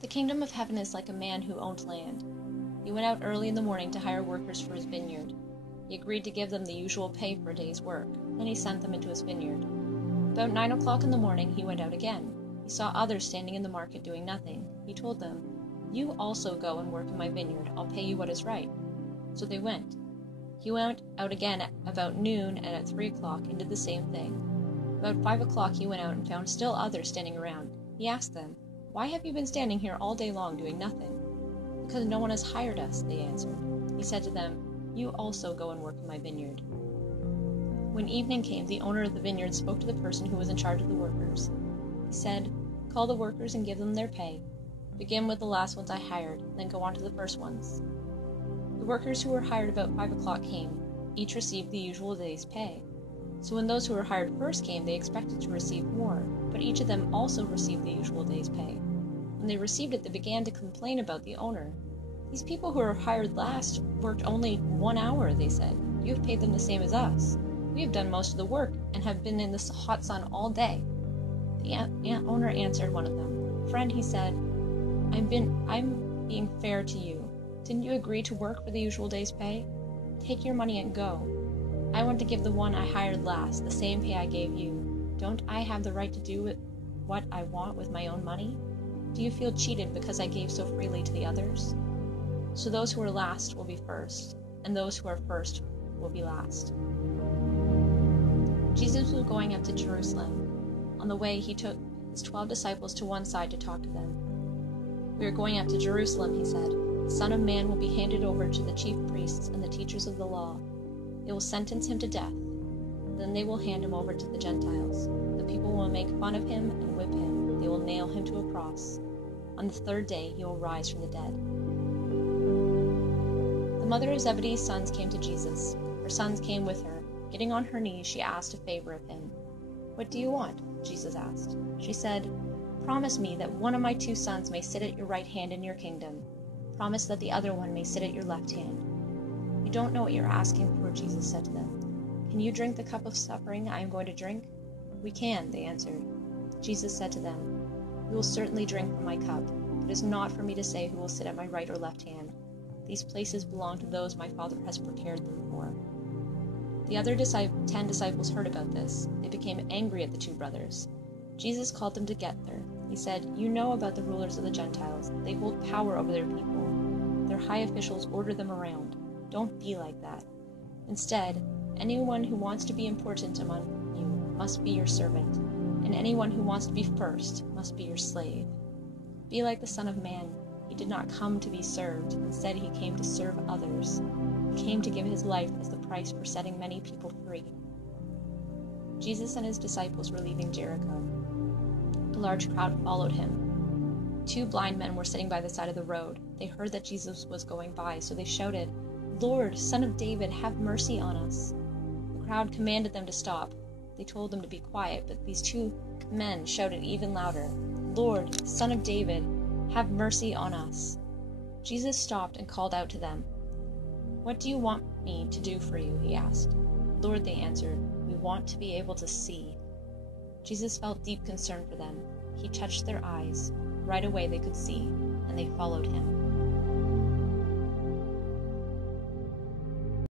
The kingdom of heaven is like a man who owned land. He went out early in the morning to hire workers for his vineyard. He agreed to give them the usual pay for a day's work. Then he sent them into his vineyard. About 9 o'clock in the morning he went out again. He saw others standing in the market doing nothing. He told them, "You also go and work in my vineyard. I'll pay you what is right." So they went. He went out again at about noon, and at 3 o'clock and did the same thing. About 5 o'clock he went out and found still others standing around. He asked them, "Why have you been standing here all day long doing nothing?" "Because no one has hired us," they answered. He said to them, "You also go and work in my vineyard." When evening came, the owner of the vineyard spoke to the person who was in charge of the workers. He said, "Call the workers and give them their pay. Begin with the last ones I hired, then go on to the first ones." The workers who were hired about 5 o'clock came. Each received the usual day's pay. So when those who were hired first came, they expected to receive more, but each of them also received the usual day's pay. When they received it, they began to complain about the owner. "These people who were hired last worked only 1 hour," they said. "You have paid them the same as us. We have done most of the work and have been in the hot sun all day." The owner answered one of them. "Friend," he said, I'm being fair to you. Didn't you agree to work for the usual day's pay? Take your money and go. I want to give the one I hired last the same pay I gave you. Don't I have the right to do what I want with my own money? Do you feel cheated because I gave so freely to the others?" So those who are last will be first, and those who are first will be last. Jesus was going up to Jerusalem. On the way, he took his 12 disciples to one side to talk to them. "We are going up to Jerusalem," he said. "The Son of Man will be handed over to the chief priests and the teachers of the law. They will sentence him to death. Then they will hand him over to the Gentiles. The people will make fun of him and whip him. They will nail him to a cross. On the third day he will rise from the dead." The mother of Zebedee's sons came to Jesus. Her sons came with her. Getting on her knees, she asked a favor of him. "What do you want?" Jesus asked. She said, "Promise me that one of my 2 sons may sit at your right hand in your kingdom. Promise that the other one may sit at your left hand." "You don't know what you're asking for," Jesus said to them. "Can you drink the cup of suffering I am going to drink?" "We can," they answered. Jesus said to them, "You will certainly drink from my cup, but it is not for me to say who will sit at my right or left hand. These places belong to those my Father has prepared them for." The other 10 disciples heard about this. They became angry at the 2 brothers. Jesus called them together. He said, "You know about the rulers of the Gentiles. They hold power over their people. Their high officials order them around. Don't be like that. Instead, anyone who wants to be important among you must be your servant, and anyone who wants to be first must be your slave. Be like the Son of Man. He did not come to be served. Instead, he came to serve others. He came to give his life as the price for setting many people free." Jesus and his disciples were leaving Jericho. A large crowd followed him. 2 blind men were sitting by the side of the road. They heard that Jesus was going by, so they shouted, "Lord, Son of David, have mercy on us." The crowd commanded them to stop. They told them to be quiet, but these 2 men shouted even louder, "Lord, Son of David, have mercy on us." Jesus stopped and called out to them. "What do you want me to do for you?" he asked. "Lord," they answered, "we want to be able to see." Jesus felt deep concern for them. He touched their eyes. Right away they could see, and they followed him.